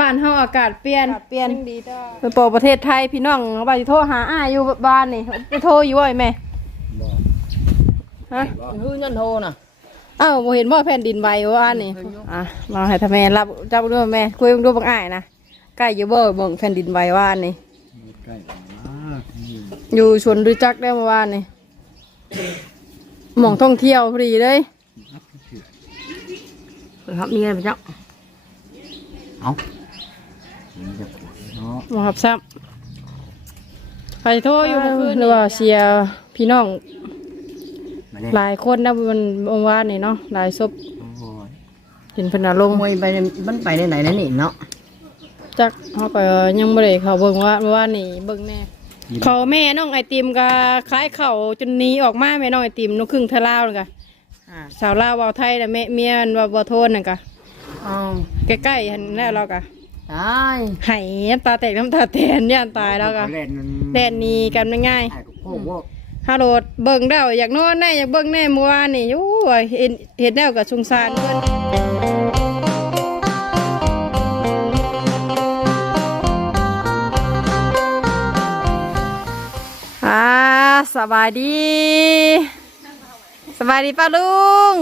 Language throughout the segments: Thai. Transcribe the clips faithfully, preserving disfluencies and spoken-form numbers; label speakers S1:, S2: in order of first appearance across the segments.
S1: บ้านเฮาอากาศเปลี่ยนเปลี่ยน
S2: ดีด้
S1: ไปโปรประเทศไทยพี่น้องบ่าสิโทรหาอ้ายอยู่บ้านนี่ไปโทรอยู่บ่แม่ฮะ
S2: ฮื้อยันโทน่ะ
S1: อ้าวบ่เห็นบ่แผ่นดินไหวว่านี่อ่ะมาให้ทำแม่รับจับดูแม่คุยดูบังอ้ายนะใกล้อยู่บ่เบิ่งแผ่นดินไหวว่านี่
S3: ใกล้
S1: อยู่ชวนรู้จักได้เมื่อวานนี่หม่องท่องเที่ยวพอดีเลย
S2: ครับมีเงินไปเจ้า
S3: เอาเนาะ
S1: มาครับซ้ำไปโทรอยู่เมื่อคืนหรือว่าเชียร์พี่น้องหลายคนนะมันเมื่อวานนี่เนาะหลายศพเห็นพนาลง
S2: มวยไปมันไปได้ไหนนั่นนี่เนาะ
S1: จักเขาก็ยังไม่ได้เขาเบิ่งว่าเมื่อวานนี่เบิ่งแน่เขาแม่น้องไอติมก็คล้ายเข่าจนนี้ออกมาแม่น้องไอติมนกครึ่งทะลาวเลยค่ะสาวลาววาวไทยนะแม่เมียนวาวโทนน่ะกะใกล้ๆหันแล้วเรากะ
S2: ตาย
S1: ไห้น้ำตาแตกน้ำตาแตนเนี่ยตายแล้วกะแดนนี้กันง่ายฮัลโหลเบิ่งได้อยากนอนแน่อยากเบิ่งแน่เมื่อวานนี่โอ้ยเห็นเห็นแล้วกับสงสารเพื่อนอ่าสบายดีสบายดีป้าลุง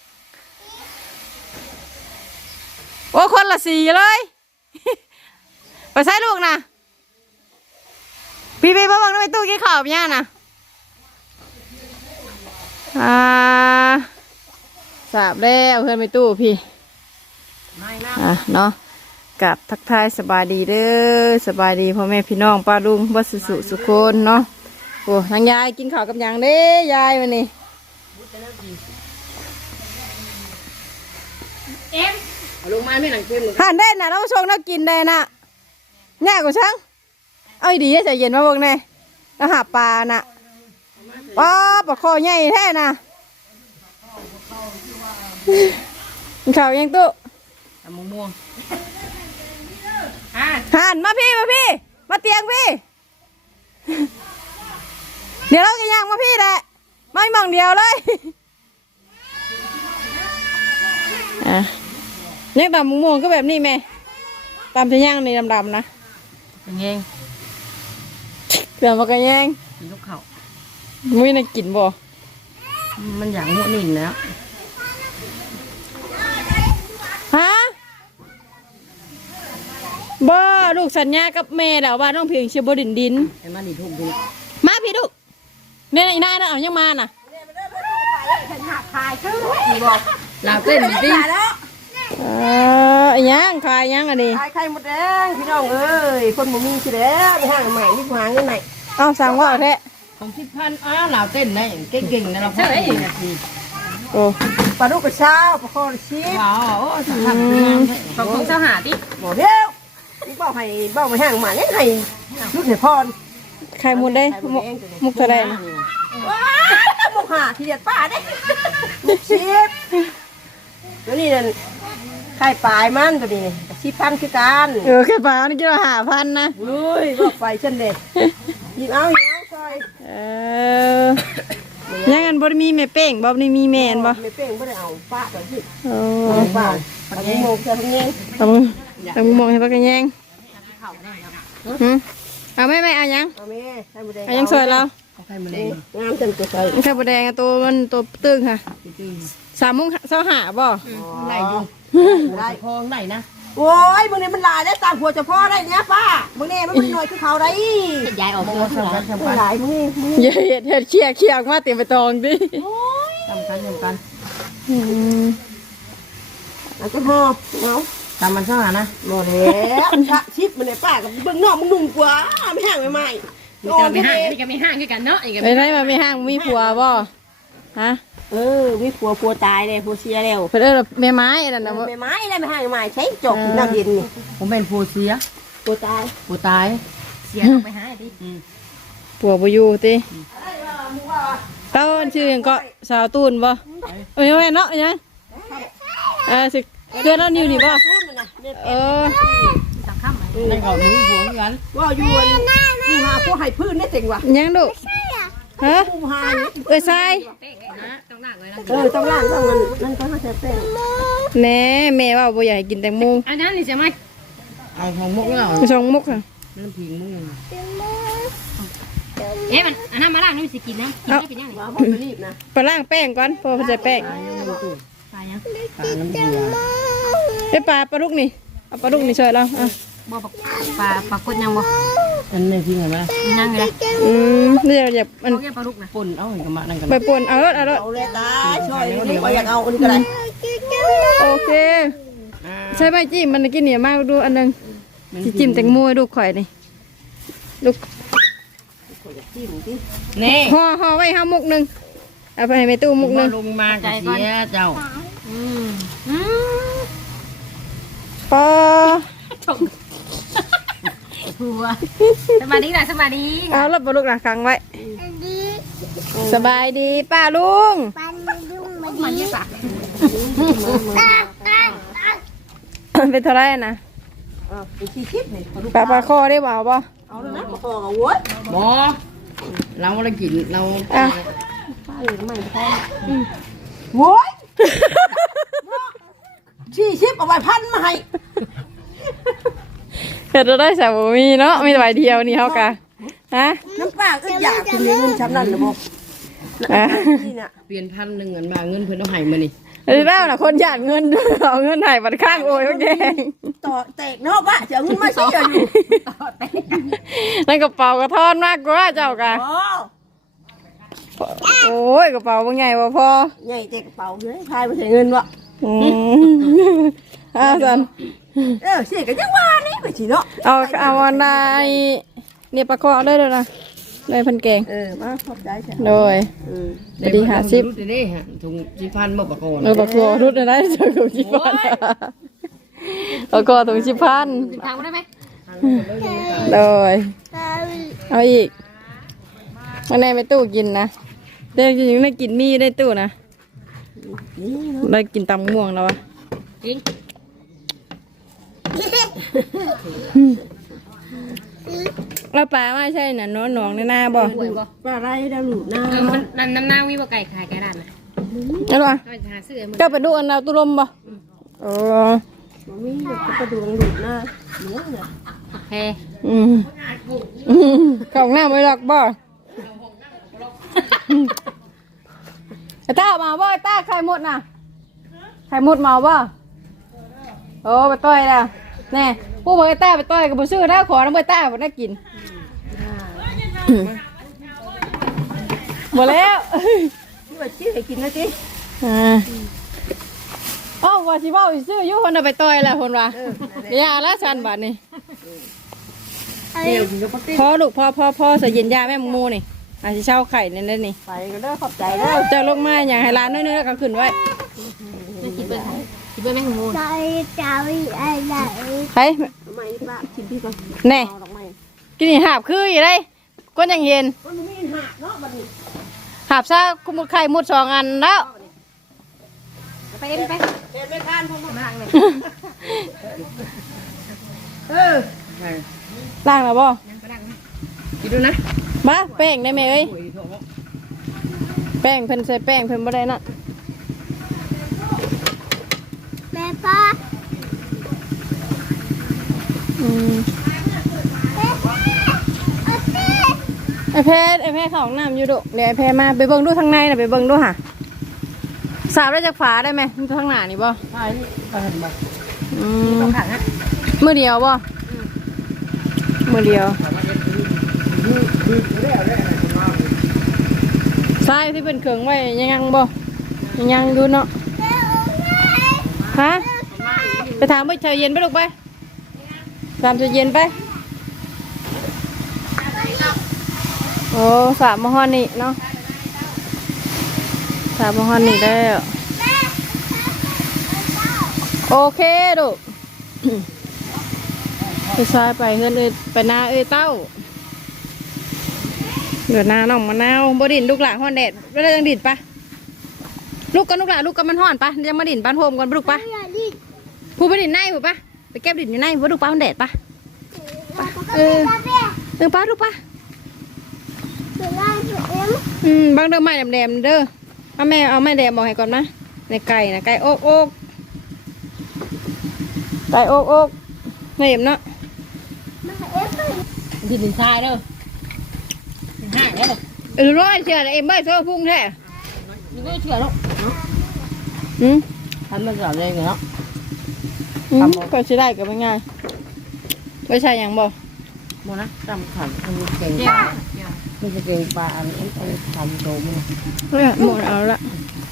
S1: โอ้คนละสีเลยไปใส่ลูกนะพี่พี่มาบังในตู้กินข้าวเนี่ยนะอ่าสาบแล้วเพื่อนไปตู้พี่อ่ะเนาะกับทักทายสบายดีเด้อสบายดีพ่อแม่พี่น้องป้าลุงวัดสุสุสุคนเนาะโอ้ทางยายกินข้าวกับยังเด้ยายวันนี้
S2: เอ็มเอาลงมาไม่หนังเต็มเลย
S1: หันได้น่ะเราชงเรากินได้น่ะง่ายกว่าช่างเอาดีใจเย็นมาเบิ่งแน่แล้วหาปลาน่ะว้าปลาคอใหญ่แท้น่ะข่าวยังตู้
S2: ม่วงม่วง
S1: หันมาพี่มาพี่มาเตียงพี่เดี๋ยวเราจะย่างมาพี่แหละไม่มองเดียวเลยอ่ะยังตำม่วงก็แบบนี้แม่ตำจะย่างในดำๆนะ
S2: เป็นไง
S1: เดี๋ยวมากระย่าง
S2: กินลูกเขา
S1: ไม่น่ากินบ่
S2: มันอย่างหัวนิ่งแล้ว
S1: ฮะบ่ลูกสัญญากับแม่แล้วว่าน้องเพียงเชียบดินดิน
S2: ไอ้มาดีทุกที
S1: มาพี่ลูกเนี่ยอีน่านะเอายังมาน่ะ
S2: ลาเต้นดิ
S1: เออยังขายยังอันนี้
S2: ขายไข่หมดแดงพี่น้องเอ้ยคนบ่มีสิแล้ไปห้างใหม่นี่หางเงินไหน
S1: เอาสั่งว่าแท้
S2: ของสิบพันอ้าลาเต้นนะเก่งๆนะเราใช่ไหม
S1: โอ้
S2: ปลาดุกกระเช้าปลาคอชีสว้าวโอ้สามของของเจ้าหาดิบอกเดียวนี่บอกให้บอกไปห้างใหม่ยังให้ลูกเห็ดพร
S1: ไข่มุนได้มุกทะเล
S2: ว้ามุกหาทีเดียดป้าได้มุกชีสตัวนี้นั่นไข่ปลายมันตัวนี้ชีพันคือการ
S1: เออไข่ปลายนี่กิโลหาพันนะ
S2: อุ้ยบอกไปเช่นเด็ดยิงเอายิงเอาซอย
S1: เออยังงั้นบ่ได้มีแม่เป้งบ่ได้มีแม่นบ่
S2: แม่เป้งบ่ได้เอาป้าไปสิ
S1: โอ้
S2: ป้าตะมงจะทำยัง
S1: ตะมงตะมงให้พักกันยังหืมเอาไม่ไม่เอายัง
S2: เอาแม่ไข่หมูแดง
S1: เอายังสวยแล้ว
S2: ไข่หมูแดงงามจังตัวใส่
S1: ไข่หมูแดงตัวมันตัวตึงค่ะสามโมงเช้าหาบ่
S2: ไหลอยู่ไหลคลองไหลนะโอ้ยมึงเนี่ยมันหลายได้ตามหัวจะพ่อได้เนี้ยป้ามึงเนี่ยมันเป็นหน่วยคือเขาได้ยายออกตัวสำคัญสำคัญหลายมึง
S1: นี่เห็ดเห็ดเคี่ยเคี่ยมาเต็มไปตองดิ
S2: สำคัญสำคัญแล้วก็พอเนาะตามมันเท่าไหร่นะโมเดลชะชิปมันเนี่ยป้ากับเบื้องนอกมึงนุ่มกว่าไม่ห่างไม่ไม่
S4: นอนไม่ห่างนี่ก็ไม่ห่างกันเนาะอีก
S1: ไม่ได้มาไม่ห่างมีผัวบ่ฮะ
S2: เออมีผัวผัวตายเลยผัวเสียแล้ว
S1: เพื่อนเออแม่ไม้นั่นนะ
S2: แม่ไม้ได้ไม่ห่างไม่ใช้จบน้ำเย็นนี่ผมเป็นผัวเสียผัวตายผัวตาย
S4: เสียต้องไปหาดิ
S1: ผัวไปอยู่ติเต้าชื่อยังก็สาวตูนบ่เอ้ยแม่เนาะยังเออสิเพื่อนเรานิวนี่บ่เออ
S2: ในเขาหนูหัวกันว่าอยู่ผู้หาผู้ให้พื้นได้เจ๋งว่ะ
S1: ยังดุฮะเออใช่
S2: เออต้องล่างต้องนั่นนั่นก็ให้แป้ง
S1: แน่แม่ว่าบ่อยากกินแตงโม
S4: อันนั้นนี่ใช่ไหม
S2: เอาของมุกแล้ว
S1: ไปชงมุกค่ะ
S2: น้ำผิงมุก
S4: เอ๊ะมันอันนั้นมาล้างนี่มันสิกินนะกินได้เป็นยังไง
S2: ว่าพอไปรีบนะ
S1: ไปล้างแป้งก่อนพอใส่แป้ง
S4: ตายยัง
S2: ปลาน้ำเกลือ
S1: ไปปลาปลาลูกนี่เอาปลาลูกนี่ช่วยเราอ่ะ
S4: บ่ปลาปลาปลากดยังบ่
S2: อันนี้ทิ้งกันไหม
S4: ยังเลย
S1: อืมเดี๋ยวอย่ามัน
S4: เอาแค่ปลาลูกนะ
S2: ปุ่นเอาเห็นกันมานั่นกัน
S1: ไปป่นเอารถเอารถ
S2: เอาเลยตาช่วยนี่ก็อยากเอาอันนี้ก็ได้
S1: โอเคใช่ไหมจิ้มมันกินเหนียวมากดูอันหนึงสิจิ้มแตงโมให้ลูกข่อยนี่ลูก
S2: นี่
S1: ห่อห่อไว้ห้ามุกหนึ่งเอาไปให้แม่ตู้มุกหนึ่ง
S2: ลงมาใจเสียเจ้า
S4: อืมอืม
S1: ปอ
S4: ทัวสบายดีนะสบายดี
S1: เอารถปลาลูกนะขังไว้สบายดีป้าลุง
S4: มันเยอะปะ
S1: เป็นเท่าไรนะ
S2: ไปชี้คิดนี่
S1: ปลาปลาคอได้บ่าวป่ะ
S2: เอาแล้วนะก็พอกับวัวบอเราเรากินเรา
S1: อ่ะ
S2: โว้ยชี้ชิบเอาไปพันมาให้
S1: เห็ดเราได้สามีเนาะมีใบเดียวนี่เขากะฮะ
S2: น้ำปลาก็อยากกินเงินช้ำนั่นหรือบ่
S1: อ่ะ
S2: นี่น่ะ
S5: เปลี่ยนพันหนึ่งเงินมาเงินเพื่อนเอาใหายมานี่
S1: ไอ้เล่าน่ะคนอยากเงินเอาเงินใหายบัดข้างโอ้ยโอเค
S2: ต่อแตกเนาะว่าจะเอาเงินมาชี้อยู่
S1: นั่นกระเป๋ากระทอนมากกว่าเจ้ากะ
S2: อ๋อ
S1: โอ้ยกระเป๋าบางใหญ่บ่พอ
S2: ใหญ่เจ๊กระเป๋าเลยพายไปใส่เงินวะ
S1: อืมอ่าสัน
S2: เออสิก็ยังว่านี่ไปสิเนาะ
S1: เอาเอาอันใดเนี่ยปลาคอได้เลยนะได้พันแกง
S2: เออมาขอบใจจ้ะ
S1: โดย
S2: เออ
S1: สวัสดีหาซิบ
S5: รุดได้ฮะถุงจีพันบอกประกอน
S1: เออปลาคอรุดได้เจอของชิพันปลาคอถุงชิพัน
S4: กินข้าวได้ไหม
S1: โดยเอาอีกมาในไปตู้กินนะได้กินยังได้กินมีได้ตู้นะได้กินตำม่วงแล้ววะ
S4: จริง
S1: แล้วปลาไม่ใช่น่ะน้องหนองในหน้าบ่
S4: ป่วยบ่
S2: ปลาไรดาวหลุดหน้า
S4: เออมันน้ำน้ำหน้าวิบ่ไก่ขายไก่ร้านน่ะ
S1: นั่นวะ
S4: ก็จะหาซื้อมือ
S1: เจ้าไปดูอันดาวตุลมบ่เออ
S2: บ่มีเด็กกระดูกหลุดหน้าเหลือเนี่ย
S4: แพ
S1: อืมอืมของหน้าไม่หรอกบ่ไอ้ต้ามาบ่ไอ้ต้าไข่หมดน่ะไข่หมดมาบ่โอ้ไปต้อยแล้วแน่ผู้บอกไอ้ต้าไปต้อยกับผู้ซื้อได้ขอน้ำไอ้ต้าบ่ได้กินหมดแล้ว
S2: ที่ว่าชี้ให้กินนะจิ
S1: อ่าอ๋อว่าสิเว้าอีซื้ออยู่คนเอาไปต้อยแล้วคนว่าอยาละชันบาดนี่
S2: เดี๋ยวกินกับปลาติ้ง
S1: พอลูกพอพอพอใส่เย็นยาแม่หมูนี่อาจจะเช่าไข่นี่นั่นนี่
S2: ไปก็ได้ขอบใจเด้อ
S1: เจ้าลูกไม้อย่างให้ร้านน้อยๆแล้วก็ขึ้นไว้
S4: กินเบิ้ลกินเบิ้ลแมงมุม
S1: ใคร
S2: ทำไมนี่ป้าชิมพี่ก่อน
S1: แน่
S2: เอาดอกไม้
S1: กินนี่หาบคืออยู่ได้ก้นยังเย็น
S2: มันมีหักเนาะบัดนี้
S1: หาบซะคุมุดไข่มุดสองอันแล้ว
S4: ไปเอ็มไป
S2: เห็นไม่ทานพวกมัน
S4: มาล้างเลย
S2: เออ
S1: ล้างแล้วบ่
S4: ยังไปล้างไหม
S5: คิดดูนะ
S1: มาแป้งได้ไหมเอ้ยแป้งเพิ่นใส่แป้งเพิ่นบ่ได้น่ะ
S6: แม่ป้า
S1: อืมไอแพทไอแพทเข้าห้องน้ำอยู่ดุเดี๋ยวไอแพทมาไปเบิ่งดูทางในน่ะไปเบิ่งดูค่ะสาบได้จากฝาได้ไหมมันทางหน้านี่บ่
S2: ใช่นี่ไปเห็นบ่
S1: อืม
S4: ขังฮะ
S1: มือเดียวบ่มือเดียวทรายที่เป็นเครื่องไว้ยังยังบ่ยังยังดูเนาะฮะไปถามไปเชยเย็นไปลูกไปถามเชยเย็นไปโอ้สามมหอนี่เนาะสามมหอนี่แล้วโอเคลูก ไปซอยไปเฮือนเอ้ยไปนาเอ้ยเต้าเดือดนาน้องมะนาวบ่ดินลูกหลานฮ้อนแดดไม่ได้ยังดินปะลูกกันลูกหลานลูกกันมันฮ้อนปะยังมาดินบ้านโฮมกันบ่ลูกปะผู้ไปดินในผู้ปะไปเก็บดินอยู่ในบ่ลูกปะฮ้อนแดดปะเออเออปะลูกปะอืมบางเด้อไม้แดมๆเด้อเอาแม่เอาไม้แดมบอกให้ก่อนนะในไก่นะไก่โอ๊กโอ๊กไก่โอ๊กโอ๊กไม่เอ็มเนาะ
S4: ที่ดินทรายเด้อห้างแล้ว
S1: เออร้อยเชื่อเอ็มไม่โซ่พุ่งแท้
S4: นี่ก็เชื่อแล้ว
S1: อืม
S5: ทำมันสอนเลยเนาะ
S1: อืมก็ใช้ได้กับมันง่ายไม่ใช่ยังบ่
S5: โมนะจำขันมันเก่ง
S4: เจ้า
S5: มันจะเก่งปลาอันนี้ไอ้ทำโตมัน
S1: เฮ้ยหมดเอาละ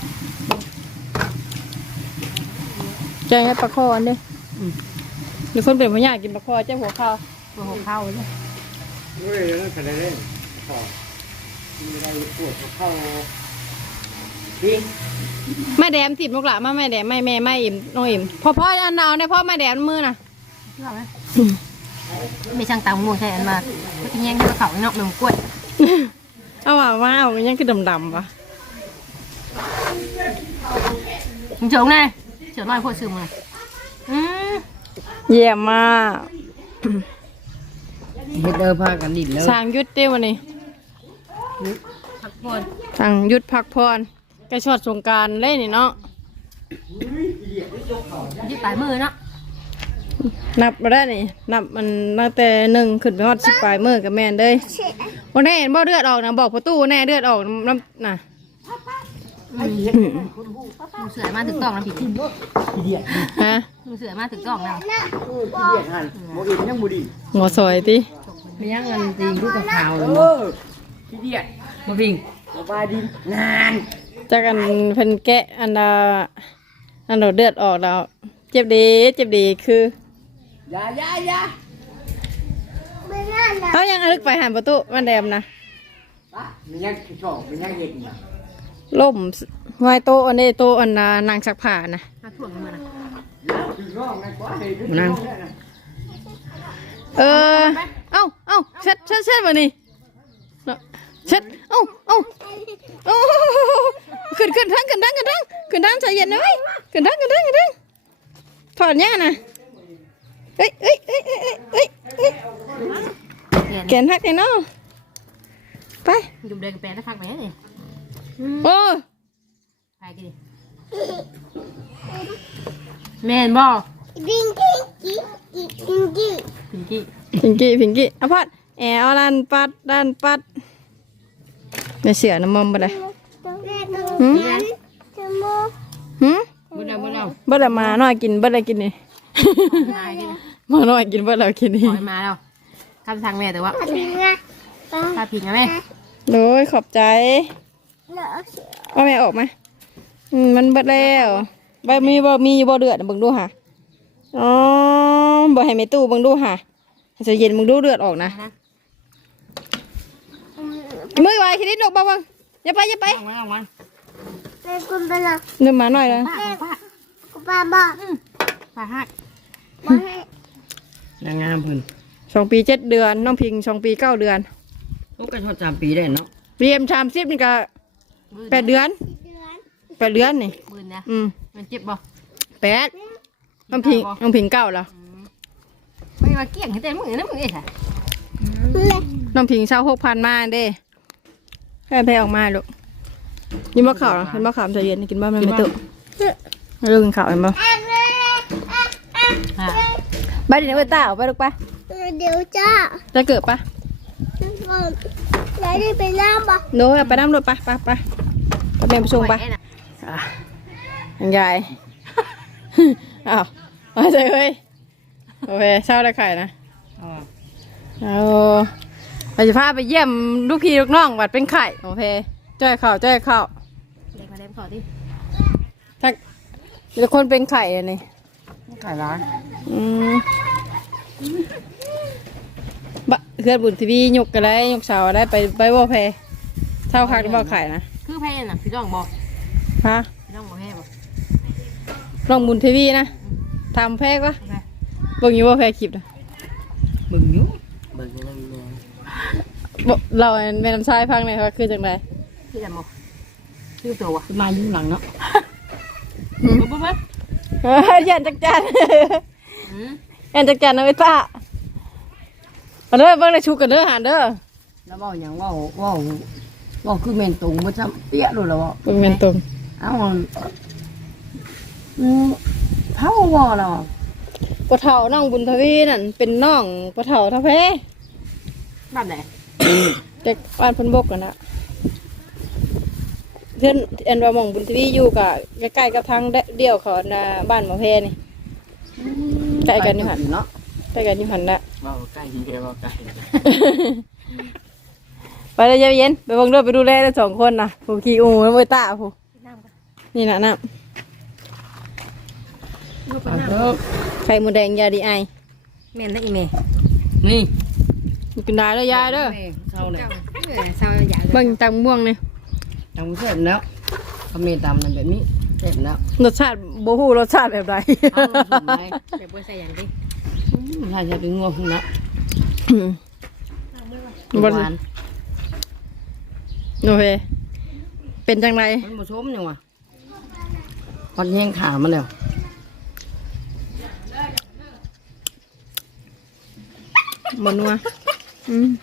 S1: ใจให้ปลาคออันนี้มีคนเป็นพญากินปลาคอเจ้าหัวข้าว
S4: ตัวหัวเข้าเลย
S3: เฮ้ยนั่นเป็นอะไรต่อมีอะไรปวดเข้าดี
S1: แม่แดมติดลูกหลานมาแม่แดมไม่แม่ไม่อิ่มน้องอิ่มพ่อพ่ออันเอาเนี่ยพ่อแม่แดมมือน่ะ
S4: เชื่อไหมไม่ช่างตามงูใช่อันมาก็จะแย่งที่เขาเนาะเหมือนกล้วย
S1: เอาว่าว่าเอายังคือดำๆปะ
S4: มึงเฉียวไงเฉียวน้อยพวกซึมเลยอืม
S1: เยี่ยมมาก
S5: เฮ็ดเด้อพากันดินแล้ว
S1: สร้างยุดเด้วันนี้
S4: พักผ่อน
S1: สร้างยุดพักพรกระชดสงกรารเล่นนี่เนาะ
S4: ยืดปลายมือเนาะ
S1: นับมาได้นี่นับมันตั้งแต่หนึ่งขึ้นไปฮอดสิบปลายมือกับแม่นเลยวันนี้เห็นบ่เลือดออกนะบอกประตูแน่เลือดออกน้ำน่ะ
S4: มึงเสือมาถึงต้องแล้วผิด
S1: ฮะ
S4: มึงเสือมาถึงต้องแล้ว
S3: เดียดหันโมอินยังบุดี
S1: หัวซอยติ
S5: ไม่ยังเงินตีลูกกระขาวเลย
S3: เออขี้เดียด
S5: มาพิง
S3: สบายดีงาน
S1: จากอันเพิ่นแกะอันดาอันเราเลือดออกแล้วเจ็บดีเจ็บดีคือย
S3: ายายา
S1: เขายังเอาลึกไปหันประตูมันแดมนะ
S3: ปะมียังชอบมียังเห็ดนะ
S1: ล่มไว้โตะอันนี้โตะอันน่ะนางสักผ้านะ
S4: มาถ่วงมือนะ
S3: ถึงร้องนะกว่าเห็ด
S5: นั่ง
S1: เออเอ้าเอ้าเช็ดเช็ดเช็ดมานี่เนาะเช็ดเอ้าเอ้าโอ้ขึ้นขึ้นทั้งขึ้นทั้งขึ้นทั้งขึ้นทั้งใจเย็นนะเว้ยขึ้นทั้งขึ้นทั้งขึ้นทั้งถอดเนี่ยนะเอ้ยเอ้ยเอ้ยเอ้ยเอ้ยเอ้ยแกนหักเลยเนาะไป
S4: ยุ่มเดินกับแปรได้พักไหมเนี่ย
S1: โอ้
S4: ไปกินแม่นบ่
S6: ดิ้งดิ้งดิ้งดิ้งดิ้ง
S4: ถึงกี่
S1: พิงกี้พิงกี้เอาพัดแอลลันปัดดันปัดในเสือน้ำมันบ่ได้
S6: แม่ก็
S1: หืม
S6: จมูก
S1: หืม
S5: บ่ได้บ่ได้
S1: บ่ได้มาหน่อยกินบ่ได้กินนี่
S4: มากิน
S1: มาหน่อยกินบ่ได้กินนี่
S4: ปล่อยมาแล้วคำสั่งแม่แต่ว่า
S6: ดิ้งนะป้า
S4: ถ้าผิดนะแม่
S1: โดยขอบใจ
S6: เนาะ
S1: ว่าแม่ออกไหมอืมมันเบิดแล้วใบมีบ่มีบ่เดือดเบิ่งดูค่ะอ๋อบ่ให้แม่ตู้เบิ่งดูค่ะจะเย็นเบิ่งดูเลือดออกนะมือไว้คิดนิดนกบ่เบิ่งอย่าไปอย่าไป
S5: เอาไว้เอาไว้
S6: แม่คุณไปละ
S1: เดินมาหน่อยเลย
S4: ป้าป้า
S6: คุณป้าบอก
S4: ป้าฮัก
S6: บอกให้
S5: นางงามเพิ่น
S1: สองปีเจ็ดเดือนน้องพิงสองปีเก้าเดือน
S5: ลูกก็ชดสามปีได้เนาะ
S1: เรียมชามซิบนี่ก็แปดเดือนแปดเดือนนี่
S4: บืนนะ
S1: อืม
S4: มันเจ็บบ่
S1: แปดน้องพิงน้องพิงเก้าแล้ว
S4: ไม่มาเกี่ยงให้เต้นมือนะมึงเอ้ยค่ะ
S1: น้องพิงเช่าหกพันมาเด้ให้ไปออกมาลูกกินมะขาวกินมะขามใจเย็นกินบ้างไม่ตุเรื่องกินข้าวเห็นบ่
S4: ฮะ
S1: ไปเดี๋ยวไปตาออกไปลูกไป
S6: เดี๋ยวจ้า
S1: จะเกิดปะ
S6: แล้วได้ไปน้ำปะ
S1: โน้ยไปน้ำรถไปไปไปไปเรียนไปส่งไป
S4: อ้น่ะ
S1: อ่ะยังไง อ้าวมาใจเฮ้ยโอเคเช่าได้ไข่นะ
S5: อ๋อ
S1: เอาไปจะพาไปเยี่ยมลูกพี่ลูกน้องวัดเป็นไข่โอเคจ้อยข้าวจ้อยข้าว
S4: เด็กมาเล่นขอที่
S1: ถ้าเป็นคนเป็นไข่อันนี้
S5: ขายร้าน
S1: อืมบะเพื่อนบุญทีวียกกันได้ยกเสาได้ไปไปบ่อแพเท่าคักได้บ่อไข่นะ
S4: คือแพ้น่ะพี่น้องบอก
S1: ฮะ
S4: พี่น้องบอกแพ้บอก
S1: ลองบุญทีวีนะทำแพกวะเบิ่งอยู่บ่อแพคลิปนะ
S5: บึงอยู่เบิ่งยังไง
S1: บ่เราแม่น้ำชายพังเลยว่าคือจังได
S4: พี่จำบอกชื่อตัววะ
S5: มาอยู่หลังเนาะ
S4: ปุ๊บปุ๊บปุ๊บ
S1: เฮ้ยยันจักจัน
S4: อืม
S1: ยันจักจันนะเว้ยป้าเอาเด้อเบิ่งในชุกกันเด้อหานเด้อ
S5: แล้วเว้าหยังเว้าเว้าเว้าคือแม่นตรงบ่จำเปี้ยโดดแล้วเว้า
S1: เบิ่งแม่นตรง
S5: เอ้าอืมเผาบ่แล้ว
S1: ปะเถาน้องบุญทวีนั่นเป็นน้องปะเถาทะเพ
S2: บ้านไหน
S1: เด็กบ้านเพันบกกันนะเพื่อนเอ็นว่าหมองบุญทวีอยู่กับใกล้ๆกับทางเดี่ยวเขานะบ้านหมอเพนี่ใกล้กันอยู่หัน
S5: เนาะ
S1: ใกล้กันอยู่หันนะ
S3: ว่าใกล้ยิงแกว่าใกล้
S1: ไปเลยเย็นไปเบิ่งด้วยไปดูแลทั้งสองคนนะผู้ขี่อูแล้วไปตาผู้นี่นะน้
S5: เอาเถอะ
S1: ำไข่หมูแดงยาดีไอ
S4: แม่นได้อีเมย์
S5: นี่
S1: มีกินได้แล้วยายเด้อ
S5: เศร้าเลย
S4: เออเศร้าอย่าง
S1: เบิ่งตังม่วงเนี่ย
S5: ทำเสร็จแล้วเขามีตามนั่นแบบนี้เสร็จแล้ว
S1: รสชาติโบฮูรสชาติแบบใด
S5: เอาลงสุดไหม
S4: เดี๋ยวบ่ใส่อย่างดิ
S5: ถ้าจะเป็นง่วงนะ
S1: บ
S5: หวาน
S1: โอเคเป็นจังไร
S5: มันผสมยังวะพอดแห้งขามันแล้ว
S1: บนัวอืม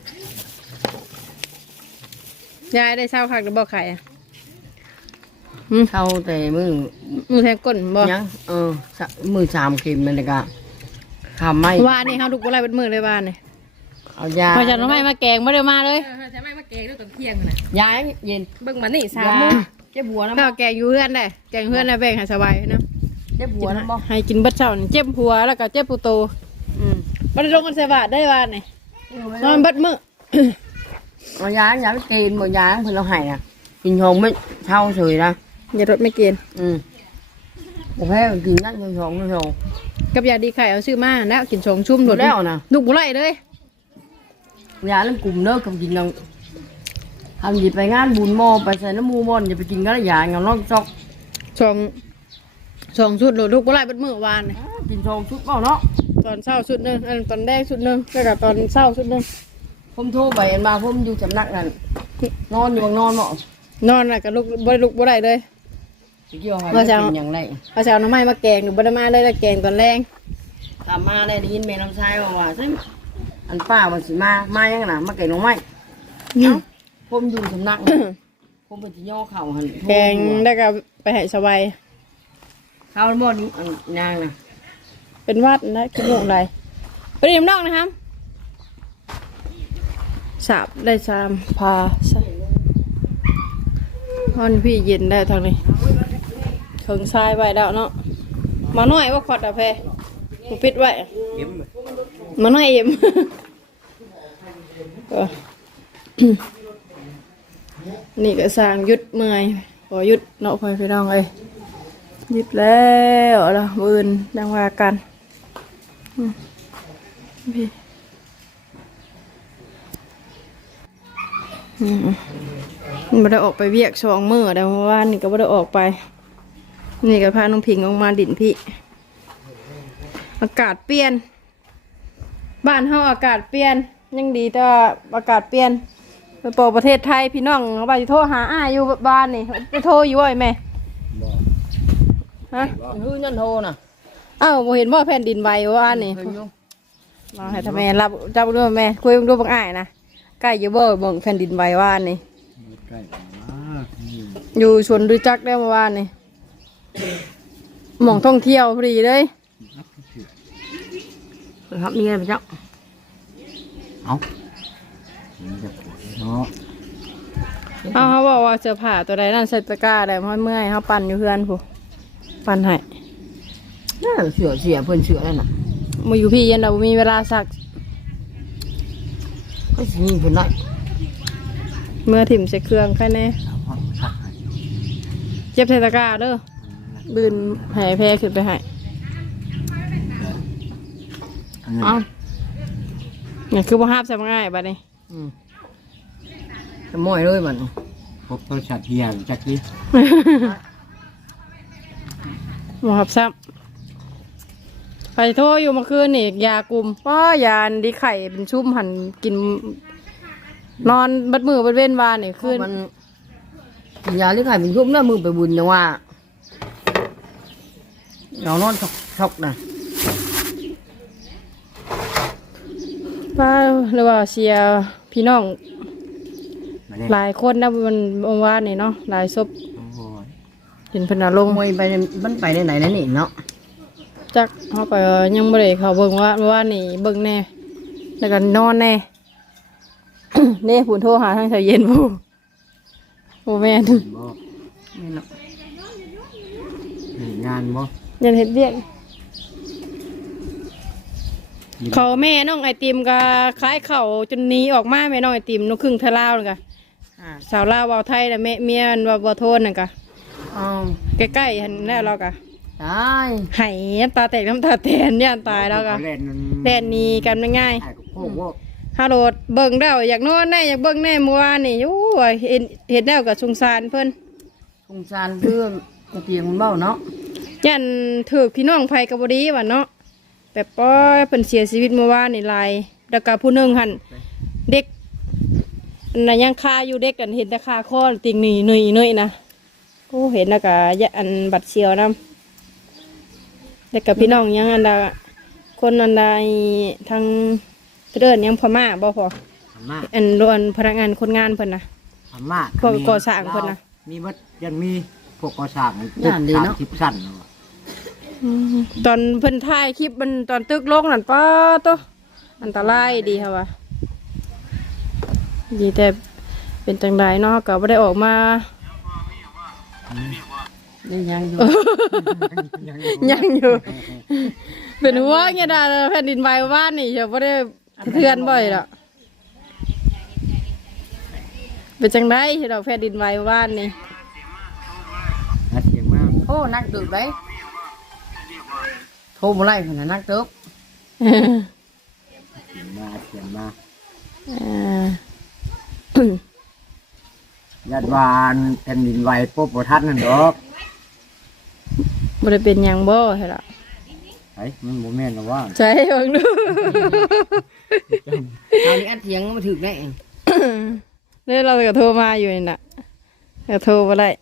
S1: ยายได้เช่าคักหรือบ่ไข่อะ
S5: เข้าแต่มือ
S1: มือแทงก้นบ่
S5: ยังเออสะมือสามเข็มมันเลยกะทำไม่
S1: ว่านี่เฮาทุกบ่ไรเป็นมือเลยว่านี่
S5: เอายา
S1: พอจะน้องไม่มาแกงบ่ได้มาเลย
S4: ใช่ไหมมาเกงด้วยตอนเที่ยงนะ
S5: ยาเย็น
S4: เบิ่งมานี่สาม
S5: ยา
S4: โมง
S5: เจ็บหัวนะ
S1: ข้าวแกงอยู่เพื่อนได้แกงเพื่อนได้แบ่งให้สบายนะ
S5: เจ็บหัวนะบ่
S1: ให้กินเบัดเช้านี่เจ็บหัวแล้วก็เจ็บปูโต
S5: อืม
S1: บ่ได้ลงกันใส่บาทได้ว่านี่นอนเบัดมื้อ
S5: เอายายาไม่กินบ่ยาเพิ่นเราให้น่ะกินหงไม่เท่าเฉยนะ
S1: อย่ารถไม่เกณฑ์
S5: อืมผมแพ้กินนั่นชงชงชง
S1: กับยาดีไข่เอาซื้อมาแล้วกินชงชุ่ม
S5: หม
S1: โด
S5: ด
S1: ด
S5: แล้วนะ
S1: ลูกบ่ไรเลย
S5: ยาเล่นกลุ่มเน้อกับกินเราทำหยิบไปงานบุญหมอไปใส่น้ำมูมอนอย่าไปกินก็ได้ยาเงาน้องซอก
S1: ชงชงชุดโดดลูกบ่ไรเบัดมื้อวานนี่
S5: กินชงชุดเปล่าเนาะ
S1: ตอนเช้าชุดหนึงอันตอนแรกชุดหนึงแล้วก็ตอนเช้าชุดหนึง
S5: ผมโทรไปอันมาผมอยู่สำนักนั่นนอนอยู่บางนอนเนาะ
S1: นอนน่ะก็ลุกบ่ได้ลุกบ่ได้เลย
S5: เกี่ยวให้
S1: ว่าจะ
S5: เป็นอย่างไร
S1: เอาสิเอาน้ำไม้มาแกงหนูบ่ได้มาเลยแล้วแกงตอนแรง
S5: ทำมาได้ได้ยินแม่ลำชายว่าว่าซึ่งอันป้ามันสิมามายังน่ะมาแกงลงไม้เอ้าผมอยู่สำนักน่ะผมไปที่ย่อเข่าหัน
S1: แกงแล้วก็ไปให้สบาย
S5: ข้าวหม้อนี้อันนางน่ะ
S1: เป็นวัดนะคิดว่าอะไรไปเรียนนอกนะครับสาบได้สามพาใส่ห้อนพี่เย็นได้ทางนี้เถิงทรายไว้แล้วเนาะมาหน่อยว่าขอดอะเพกูปิดไว้
S3: เข็ม
S1: มาหน่อยเอ็ม เออ นี่ก็สร้างยุดเมื่อยขอยุดเนาะพ่อพี่น้องเอ้ยยุดแล้วล่ะบืนดังว่ากันอืมพี่อืมมันไม่ได้ออกไปเวียกสองมื้อแต่เมื่อวานนี่ก็ไม่ได้ออกไป นี่ก็พาน้องพิงออกมาดินพี่ อากาศเปลี่ยน บ้านเฮาอากาศเปลี่ยนยังดีแต่ว่าอากาศเปลี่ยนไปโปรประเทศไทยพี่น้องเขาไปโทรหาอ้ายอยู่บ้านนี่ไปโทรอยู่ว่าไอ้แม่ฮะ
S5: ฮื้อยันโทน่ะ
S1: อ้าวบ่เห็นว่าแผ่นดินไหวว่านี่
S5: เคยอยู่
S1: มาให้ทำแม่รับจับด้วยแม่คุยดูบังอ้ายนะใกล้อยู่บ่เบิ่งแผ่นดินไหวว่านี่
S3: ใกล้มากนี่
S1: อยู่ชวนดูจักได้เมื่อวานนี่หม่องท่องเที่ยวพอดีเลย
S5: ครับมีอะไรไปเจ้า
S3: เอามันจะปวดเนาะ
S1: เขาเขาบอกว่าเสื้อผ้าตัวใดนั่นใส่ตะกร้าได้เพราะเมื่อยเขาปั่นอยู่เพื่อนผู้ปั่นให้
S5: น่าเสือเสียเพิ่นเสือนั่นน่ะ
S1: มาอยู่พี่เย็นเรามีเวลาสัก
S5: ก็สิมีเพิ่นได้
S1: เมื่อถิ่มใส่เครื่องแค่นี้
S3: เอาห้องสักให้
S1: เจ็บใส่ตะกร้าเด้อบืนให้แพ้ขึ้นไปให้
S3: อันนี้
S1: เอ้าเนี่ยคือบ่ห้าบใส่ง่ายบัดนี้
S5: อืมจะม้อยเลยบัดนี้
S3: พบโทรศัพท์เฮียจักดิ
S1: บ่ห้าบซ้ำไปโทรอยู่เมื่อคืนนี่ยากลุ่มป้ายานดีไข่เป็นชุ่มหันกิน นอนบัดมือบัดเว้นวานนี่คืน
S5: มันกินยาหรือไข่เป็นยุบแล้วมือไปบุญจังว่าเรานอนช็อกช็อกน่ะ
S1: ป้าหรือว่าเสียพี่น้อง
S3: มาเนี่ย
S1: หลายคนนะมันเมื่อวานนี่เนาะหลายศพ
S3: โอ้ย
S1: เห็นเพนเอาลง
S5: มวยไปในมันไปในไหนนั่นนี่เนาะ
S1: จักเขาก็ยังบ่ได้เขาเบิ่งว่าว่านี่เบิ่งแน่แล้วก็นอนแน่ เน่ผู้โทรหาทางชายเย็นผู้โอ้แม่น
S3: บ่
S5: ไม่หรอก
S3: มีงานบ่
S1: ยันเฮ็ดเวียกเขาแม่น้องไอติมก็คล้ายเข่าจนหนี้ออกมาแม่น้องไอติมนกครึ่งทะลาวนั่นก็
S5: อ่า
S1: สาวลาวเว้าไทยน่ะแม่เมียมันว่าบ่โทนนั่นก็
S5: เอา
S1: ใกล้ๆหั่นแน่เราก็
S5: ตาย
S1: ไหน้ำตาแตกน้ำตาแตนย่านตายแล้วก็
S3: เล่นมัน
S1: แล่นหนี้กันง่าย
S3: ไอ้พวกพวก
S1: ๆฮัลโหลดเบิ่งแล้วอยากนอนแน่อยากเบิ่งแน่เมื่อวานนี่โอ้ยเห็นเห็นแล้วก็สงสารเพิ่น
S5: สงสารเพื่อนเตียงมันเบ้าเนาะ
S1: ยันถือพี่น้องไผก็บ่ดีว่าเนาะแบบป้อยเพิ่นเสียชีวิตเมื่อวานนี่หลายแล้วก็ผู้หนึงหั่นเด็กอันน่ะยังคาอยู่เด็กกันเห็นแต่คาคอติ่งหนี่หนุ่ยหนุ่ยนะโอ้เห็นแล้วก็ยะอันบัดเชียวนํแล้วก็พี่น้องยังอันใดคนอันใดทางเดินยังพม่าบ่พอ
S3: พม่า
S1: อันรวนพนักงานคนงานเพิ่นนะ
S3: พม่า
S1: พวกก่อสร้างเพิ่นน่ะ
S3: มีวัดยังมีพวกก่อสร้างตึกสามสิบสั้นเนาะ
S1: ตอนเพิ่นถ่ายคลิปมันตอนตึกลงนั่นป้าโตอันตรายดีค่ะวะดีแต่เป็นจังไดเนาะก็บ่ได้ออกมา
S5: ได้ยังอยู่
S1: ยังอยู่ เป็นหัวเงี้ยดาแผ่นดินไหวบ้านนี่เดี๋ยวบ่ได้สะเทือนบ่อยหรอกเป็นจังไดเดอกแผ่นดินไหวบ้านนี่
S3: นัดเสียงมาก
S5: โอ้นักตึกได้โทรมาไล่ขนาดนักตึก
S3: เสียงมาเสียงมา
S1: อ่า
S3: ญาติวานแผ่นดินไหวปุ๊บบ่ทันนั่นดอก
S1: บ่ได้เป็นหยังบ่ใช่ล่ะ
S3: ไอ้มันบ่แม่นหรอกว่า
S1: ใช่เบิ่งดู
S5: เอานี่อัดเถียงมาถึกได้เอง
S1: เนี่ยเราก็โทรมาอยู่นี่น่ะก็โทรบ่ได้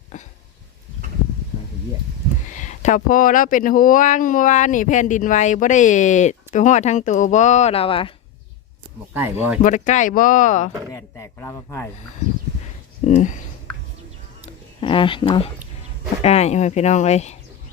S1: ถ้าพ่อเราเป็นห่วงเมื่อวานนี่แผ่นดินไหวบ่ได้ไปฮอดทางตัวบ่เราอ่ะ
S3: บ่ใกล้บ่
S1: บ่ได้ใกล้บ่
S3: แล่นแตกพลาพระพาย
S1: อืมอ่ะเนาะพักอ้ายเอาให้พี่น้องเลย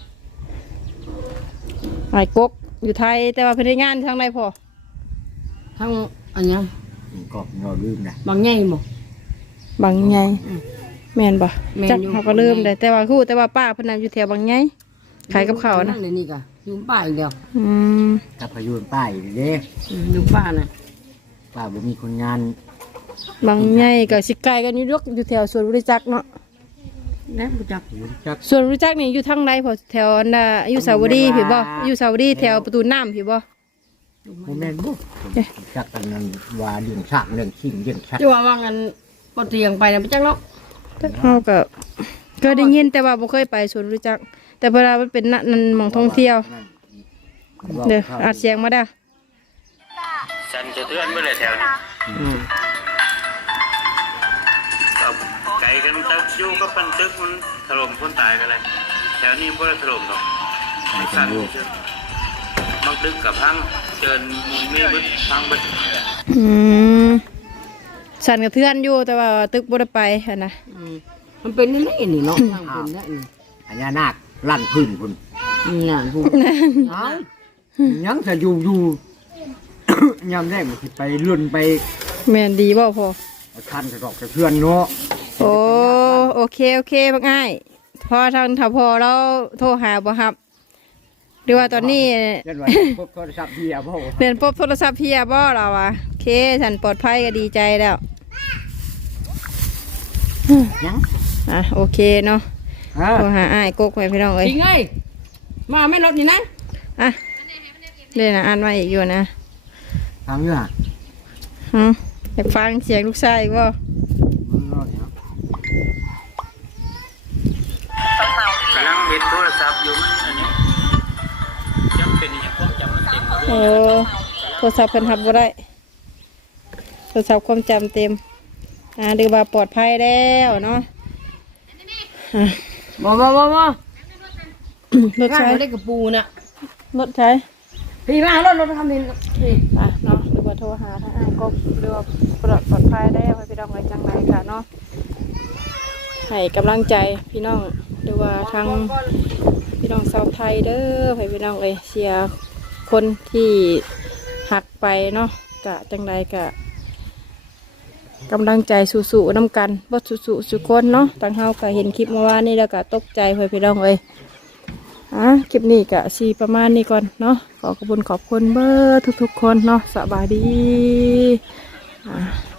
S1: ไอ้ายกกอยู่ไทยแต่ว่าเพิ่นได้งานทางใดพอ
S5: ทั้งอันเนี้ย
S3: ก็ยอลืมนะ
S5: บางแง่บ่
S1: บางใหญ่แม่นบ่
S5: แม่น
S1: จัก
S5: อยู่
S1: เขาก็ลืมได้แต่ว่าฮู้แต่ว่าป้าเพิ่นน่ะอยู่แถวบางใหญ่ขายกับข้าวนะ
S5: เลยนี่กะอยู่ป่าอีกเดียว
S1: อืม
S3: กับพายุนป้ายอีกเด้
S5: อืมอยู่ป่าน่ะ
S3: ป้าบ่มีคนงาน
S1: บางใหญ่ก็สิไกลกันอยู่ยกอยู่แถวสวนบริจักษ์เนาะ
S5: แล้วบ่จัก
S3: อยู่จัก
S1: สวนบริจักษ์นี่อยู่ทางใดพอแถวอันน่ะอยุสาวรีย์พี่บ่อยุสาวรีย์แถวประตูน้ำพี่บ่
S3: บ่แม่นบ่จักกันนั้นว่าเรื่องฉากเรื่องชิงเรื่องชัก
S5: จะว่าว่างันบ่เตียงไปน่ะบ่จักเนาะ
S1: แต่เฮาก็ก็ได้ยินแต่ว่าบ่เคยไปสวนบริจักษ์แต่เวลามันเป็นนั่นนั่นหม่องท่องเที่ยวเด้ออัดเสียงมาเด้อ
S7: ฉันจะเทือนไปเลยแถวนี้กับไก่กันตึกอยู่ก็เป็นตึกมันถล่มคนตายกันเลยแถวนี้พวกเราถล่มหรอกสั่นเชื่อมักดึกกับพังเจินมูลมีบึดพังบึด
S1: อืมสั่นกระเทือนอยู่แต่ว่าตึกบ่ได้ไปหั่นน่ะ
S5: อืมมันเป็นนี่นี่นี่เนาะทางเป็นนั่นนี่
S3: พญานาคลั่นพื้นพุ่น
S5: อืมน่ะผู้เอา
S3: ยังจะอยู่อยู่ ยามแรกมันสิไปลุ่นไป
S1: แม่นดีบ่พอ
S3: ทันกระดอกกระเพื่อนเนาะ
S1: โอ้โอเคโอเคบักง่ายพอทางถ้าพอเราโทรหาบ่ครับหรือว่าตอนนี้
S3: ยันว่าพบโทรศัพท์เฮียบ่
S1: เรียนปุ๊บโทรศัพท์เพียบ่เราอ่ะโอเคฉันปลอดภัยก็ดีใจแล้ว
S3: ยัง
S1: อ่ะโอเคเนาะ
S3: ฮะ
S1: โทรหาอ้ายกกไปพี่น้องเอ้ย
S5: จริงไงมาแม่รถนี่นะ
S1: อ่ะเดี๋ยวนะอ่านมาอีกอยู่นะ
S3: ทางอยู่ฮะ
S1: ฮะอยากฟังเสียงลูกชายอีกบ่
S3: มึงรอดเนี่ย
S7: กำลังเบ็ดโทรศัพท์อยู่มันอันนี้ยังเป็นอย่างพวกจำมันเต็ม
S1: โอ้โทรศัพท์เพิ่นรับบ่ได้โทรศัพท์ความจำเต็มอ่าดูว่าปลอดภัยแล้วเนาะอ่ะ
S5: บ่บ่บ่บ่
S1: รถ
S5: ง่าย
S1: ใช้
S5: บ่ได้กระปูน่ะ
S1: รถใช้
S5: พี่มารถรถทำนี่พี่
S1: อ่ะเนาะหรือว่าโทรหาทางอ้ายกกหรือว่าปลอดปลอดภัยได้ให้พี่น้องไว้จังไรค่ะเนาะให้กำลังใจพี่น้องหรือว่าทางพี่น้องชาวไทยเด้อให้พี่น้องเลยเชียร์คนที่หักไปเนาะกะจังใดกะกำลังใจสู้ๆน้ำกันบ่สู้ๆสุคนเนาะต่างเฮากะเห็นคลิปเมื่อวานนี้แล้วกะตกใจให้พี่น้องเลยอ่ะคลิปนี้กะสีประมาณนี้ก่อนเนาะขอขอบคุณขอบคุณเบอร์ทุกๆคนเนาะสบายดีอ่ะ